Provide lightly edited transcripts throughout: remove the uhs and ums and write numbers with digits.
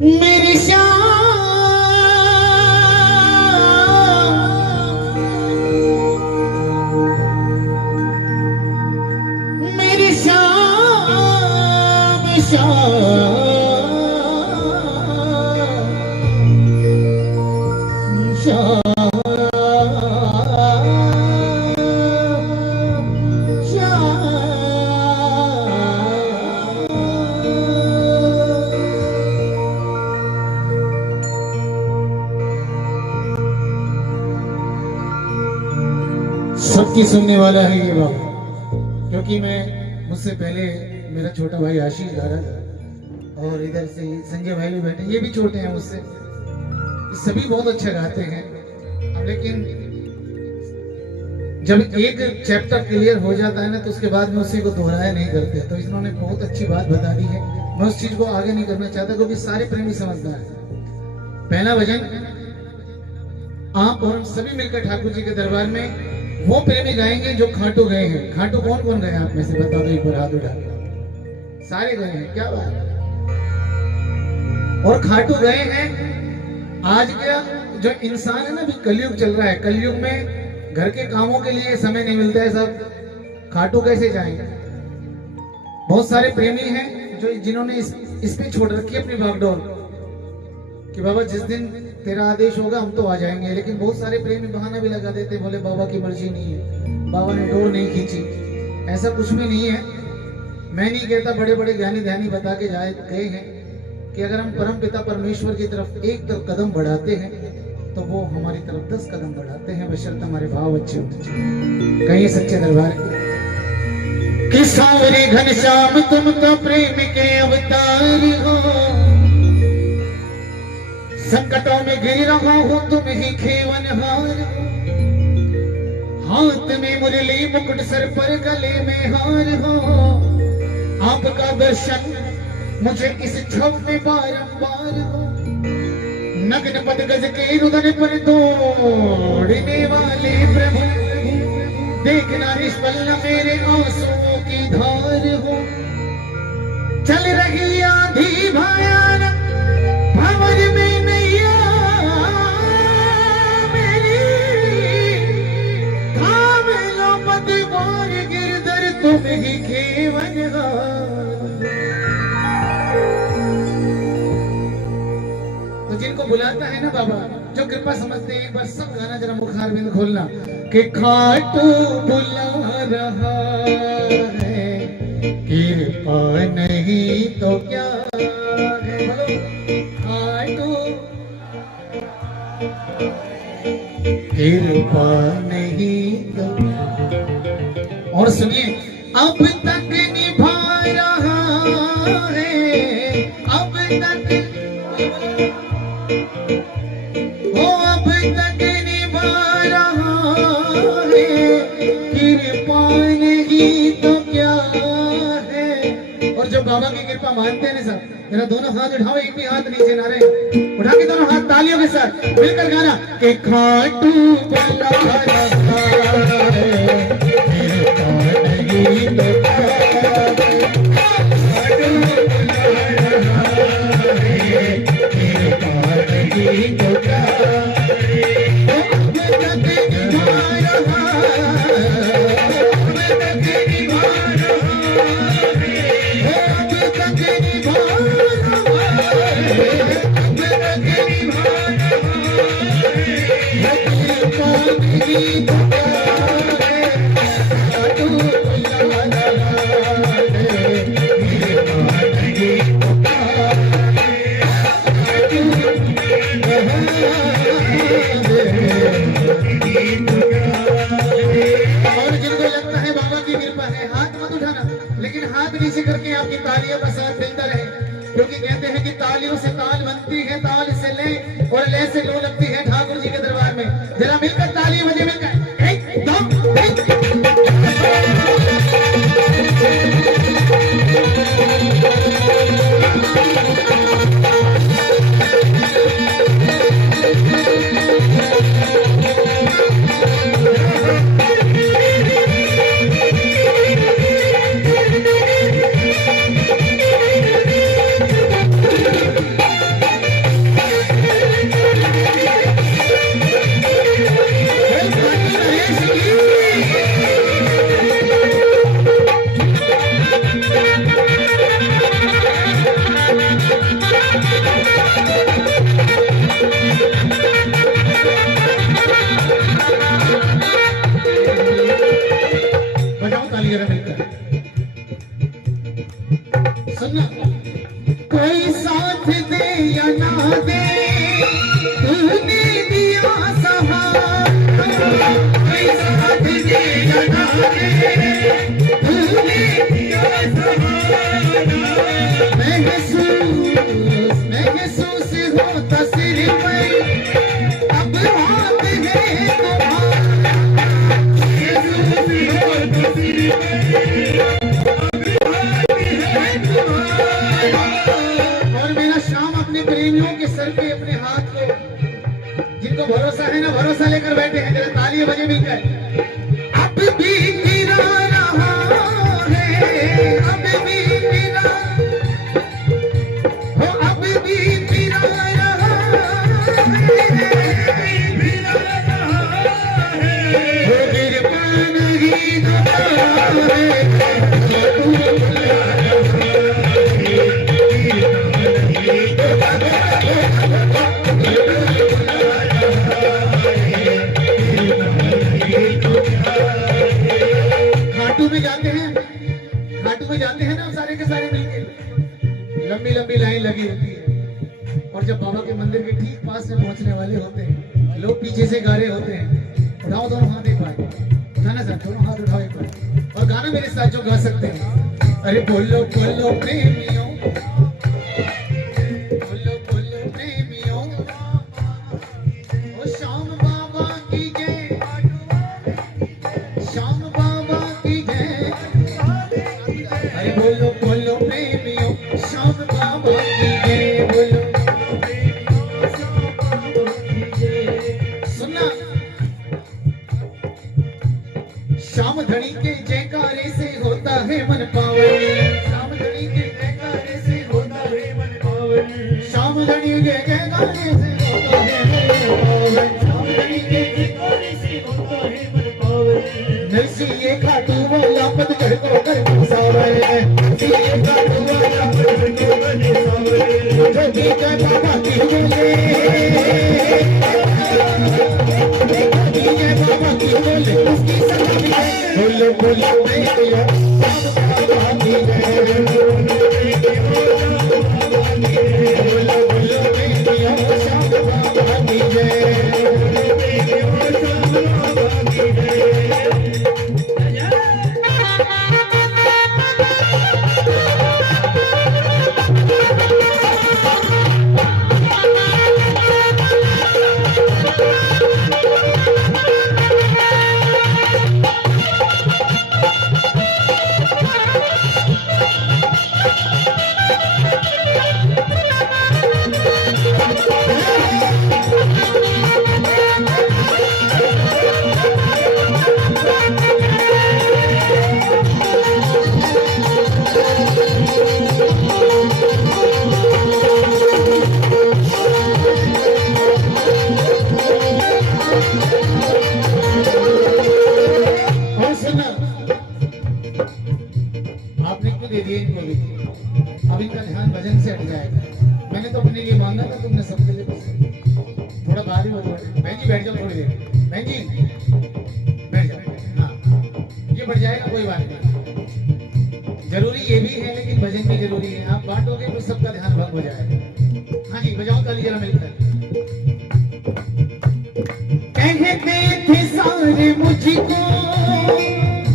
मेरी श्याम मेरी श्याम श्याम सबकी सुनने वाला है ये बात, क्योंकि मैं मुझसे पहले मेरा छोटा भाई आशीष गा रहा था और इधर से संजय भाई भी बैठे, ये भी छोटे हैं मुझसे, सभी बहुत अच्छा गाते हैं। अब लेकिन जब एक चैप्टर क्लियर हो जाता है ना तो उसके बाद में उसी को दोहराया नहीं करते, तो इन्होंने बहुत अच्छी बात बता दी है। मैं उस चीज को आगे नहीं करना चाहता क्योंकि सारे प्रेमी समझदार हैं। पहला भजन आप और हम सभी मिलकर ठाकुर जी के दरबार में वो प्रेमी गाएंगे जो खाटू गए हैं। खाटू कौन कौन गए आप में से बता दो एक बार, हाथ उठा। सारे गए हैं, क्या बात है। और खाटू गए हैं। आज क्या जो इंसान है ना, अभी कलयुग चल रहा है, कलयुग में घर के कामों के लिए समय नहीं मिलता है, सब खाटू कैसे जाएंगे। बहुत सारे प्रेमी हैं जो जिन्होंने इस पे छोड़ रखी है अपनी बागडोर कि बाबा जिस दिन तेरा आदेश होगा हम तो आ जाएंगे। लेकिन बहुत सारे प्रेमी बहाना भी लगा देते, बोले बाबा की मर्जी नहीं है, बाबा ने डोर नहीं खींची। ऐसा कुछ भी नहीं है। मैं नहीं कहता, बड़े बड़े ज्ञानी ध्यानी बता के गए हैं कि अगर हम परम पिता परमेश्वर की तरफ एक कदम बढ़ाते हैं तो वो हमारी तरफ 10 कदम बढ़ाते हैं, बशर्ते हमारे भाव अच्छे होने चाहिए। कहीं सच्चे दरबार कि सांवरे घनश्याम तुम तो प्रेम के अवतार हो, संकटों में गिर रहा हूं तुम ही खेवनहार हो। हाथ में मुरली मुकुट सर पर गले में हार हो, आपका दर्शन मुझे इस छव में बारंबार हो। नग्न पद गज के रुदन पर दौड़ने वाले प्रभु, देखना निष्फल न मेरे आंसुओं की धार हो। चल रही आंधी भयानक भंवर में नैया मेरी, थाम लो पतवार गिरधर तुम ही खेवनहार। तो जिनको बुलाता है ना बाबा, जो कृपा समझते हैं, एक बार सब गाना जरा मुखार बिंद खोलना कि खाटू बुला रहा है, कृपा नहीं तो क्या है। खाटू कृपा नहीं तो। और सुनिए, अब तक निभा रहा है, अब तक अब तक निभा रहा है, कृपा नहीं तो क्या है। और जो बाबा की कृपा मानते हैं ना सब, मेरा दोनों हाथ उठाओ, एक भी हाथ नीचे ना रहे, उठा के दोनों हाथ तालियों के साथ मिलकर गाना कि खाटू बुला रहा है, कृपा नहीं तो क्या है। खाटू बुला रहा है, कृपा नहीं तो क्या है। नीचे करके आपकी तालियों का साथ देता रहे, क्योंकि कहते हैं कि तालियों से ताल बनती है, ताल से ले और ले से लो लगती है ठाकुर जी के दरबार में। जरा मिलकर ताली बजे, मिलकर एक दो सुनना, कोई साथ दे या ना दे, तूने दिया सहारा, कोई साथ दे या ना दे, तूने दिया सहारा, महसूस होता सिर पर, अब हाथ है तुम्हारा, महसूस होता सिर पर, प्रेमियों के सर पे अपने हाथ को, जिनको भरोसा है ना, भरोसा लेकर बैठे हैं, जरा ताली बजे मिलकर। अब भी गिरा रहा है, अब भी गिरा, हो अब भी गिरा रहा है, वो गिर पाना ही दुआ है, जाते हैं ना हम सारे के सारे मिलके, लंबी लंबी लाइन लगी होती है, और जब बाबा के मंदिर के ठीक पास में पहुंचने वाले होते हैं, लोग पीछे से गा रहे होते हैं, उठाओ दोनों हाथ एक बार, उठाना सर, दोनों हाथ उठाओ एक बार, और गाना मेरे साथ जो गा सकते हैं, अरे बोलो बोलो प्रेमियों, बोलो बोलो प्रेमियों, ओ श्याम बाबा की जय, श्याम बाबा की जय, अरे बोलो बोलो प्रेमियों, श्याम बाबा की जय, बोलो श्याम बाबा की जय। सुनना, श्याम धनी के जयकारे से होता है मन पावन, श्याम धनी के जयकारे से होता है मन पावन, श्याम धनी के जयकारे से होता है मन पावन, श्याम धनी के जयकारे से होता है मन पावन, नरसी ये खाटू वाला पतझड़ को कर सावर, ये खाटू वाला पतझड़ को कर सावर, जो भी जय बाबा की बोले, जय बाबा की बोले, उसकी सलामी है, बोलो बोलो प्रेमियों, श्याम बाबा की जय, बोलो बोलो प्रेमियों, श्याम बाबा की जय, दे दिए इनको भी, अब इनका ध्यान भजन से हट जाएगा। मैंने तो अपने लिए मांगा था, तुमने सबके लिए थोड़ा बाहर ही बहन जी बैठ जाओ थोड़ी देर, बहन जी बैठ जाओ, हाँ ये बढ़ जाएगा, कोई बात नहीं, जरूरी ये भी है लेकिन भजन भी जरूरी है, आप बांटोगे तो सबका ध्यान भंग हो जाएगा। हाँ जी बजाओ ताली जरा मिलकर। कहते थे सारे मुझको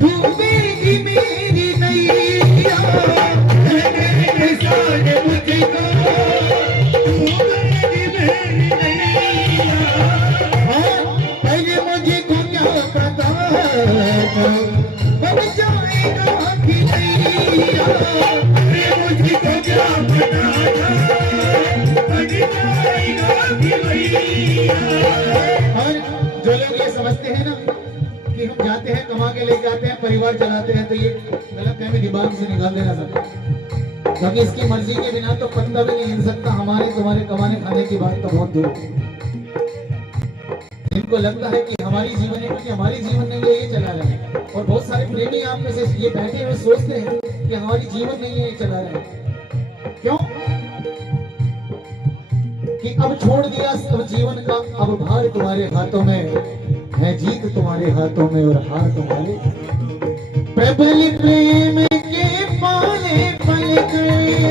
डूबेगी मेरी नैया, कहते थे सारे मुझको डूबेगी मेरी नैया, पहले मुझको क्या पता बन जाएगा कि नैया, मुझको क्या पता बन जाएगा कि नैया। और जो लोग ये समझते हैं ना कि हम जाते हैं कमा के लेके आते हैं परिवार चलाते हैं, तो ये गलतफहमी दिमाग से निकाल देना सब, क्योंकि इसकी मर्जी के बिना तो पत्ता भी नहीं हिल सकता। हमारे तुम्हारे कमाने खाने की बात तो बहुत दूर है। इनको लगता है कि हमारी जीवन है, क्योंकि हमारी जीवन नहीं है, ये चला रहे हैं। और बहुत सारे प्रेमी आप में से ये बैठे हुए सोचते हैं कि हमारी जीवन नहीं है, ये चला रहे हैं। क्यों कि अब छोड़ दिया सब जीवन का, अब भार तुम्हारे हाथों में है, जीत तुम्हारे हाथों में और हार तुम्हारे। प्रबल प्रेम के पाले पल गए,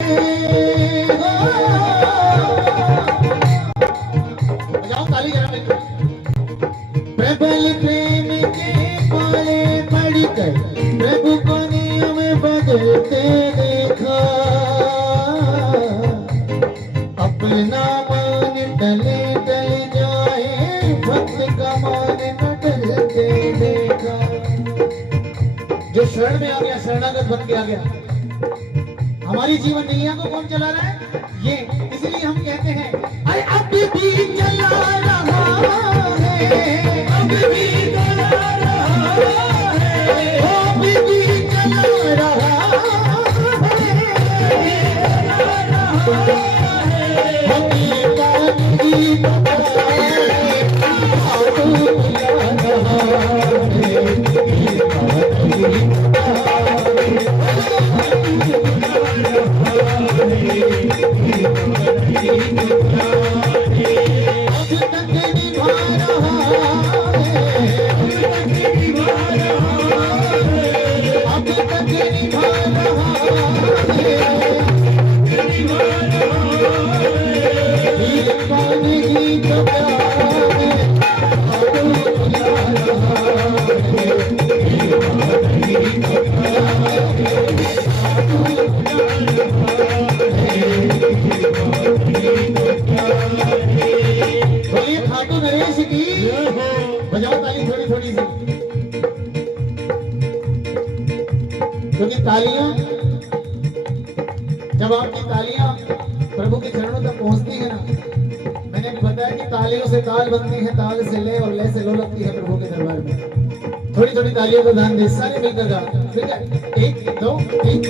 बजाओ ताली जरा मिलकर। प्रबल प्रेम के पाले पड़कर प्रभु को नियम बदलते देखा, अपना मान टले टल जाए भक्त का मान न टलते देखा। जो शरण में आ गया, शरणागत बन के आ गया, हमारी जीवन नैया को कौन चला रहा है? ये। इसलिए हम कहते हैं अरे अब भी चला रहा है, अब भी चला रहा है, अब भी चला रहा क्योंकि तालियां, जब आपकी तालियां प्रभु के चरणों तक पहुंचती है ना, मैंने भी बताया कि तालियों से ताल बनती है, ताल से लय और लय से लो लगती है प्रभु के दरबार में। थोड़ी थोड़ी तालियों को ध्यान दे, सारे मिलकर गा, ठीक है? 1 2 3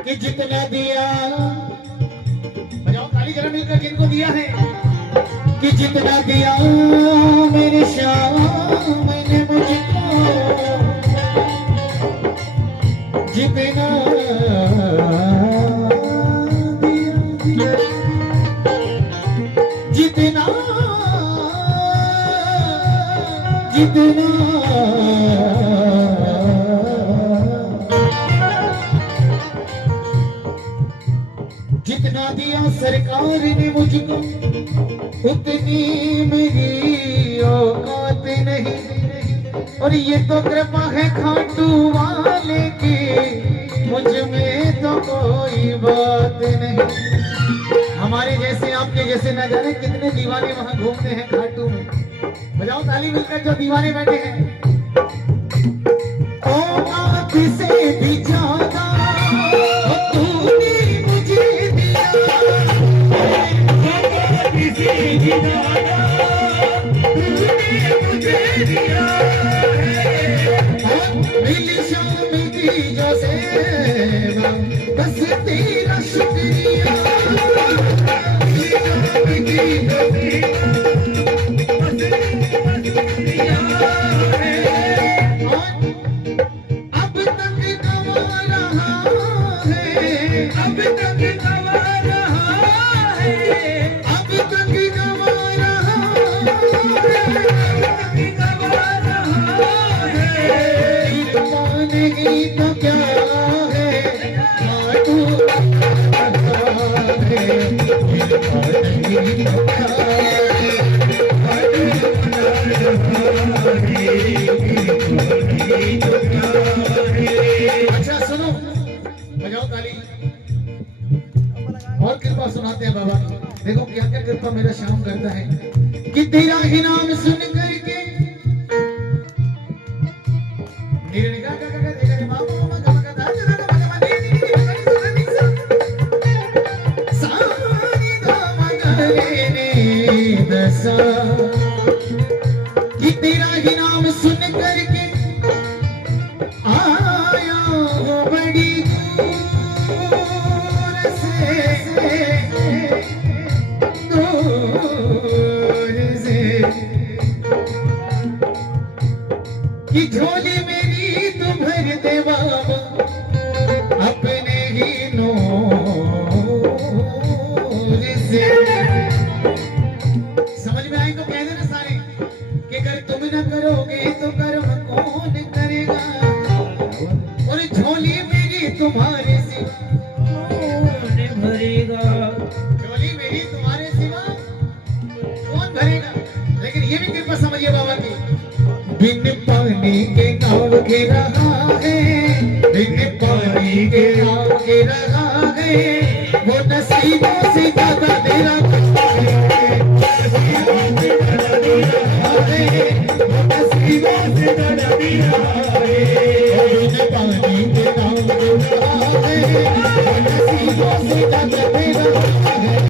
कि जितना दिया, बजाओ ताली जरा मिलकर, जिनको दिया है कि जितना दिया मेरे श्याम मैंने मुझको, जितना दिया, जितना जितना जितना दिया सरकार ने मुझको, उतनी मेरी औकात नहीं। और ये तो कृपा है खाटू वाले की, मुझ में तो कोई बात नहीं। हमारे जैसे आपके जैसे न जाने कितने दीवाने वहां घूमते हैं खाटू में। बजाओ ताली मिलकर जो दीवाने बैठे हैं। औकात से भी ज्यादा तूने मुझे दिया, मुझे दिया मिली शाम की जो सेवा, बस तेरा शुक्रिया। मिली शाम की जो सेवा, अब तक गवा रहा है, अब तक गवा रहा है, अब तक गवा रहा है, मानेगी तो क्या है, मानू अच्छा सुनो, बजाओ ताली। और कृपा सुनाते हैं बाबा, देखो क्या क्या कृपा मेरा श्याम करता है। कि तेरा ही नाम सुन करके कि तेरा ही नाम सुन करके आया हो बड़ी दूर से कि झोली मेरी तू भर दे बाबा अपने ही नूर से। समझ में आए तो कह देना सारे कि अगर तुम न करोगे तो कर्म कौन करेगा, और झोली मेरी तुम्हारे सिवा कौन भरेगा, झोली मेरी तुम्हारे सिवा कौन भरेगा। लेकिन ये भी कृपा समझिए बाबा की, बिन पानी के नाव के रहा है, बिन पानी के नाव के रहा है, वो नसीबों से ज्यादा तेरा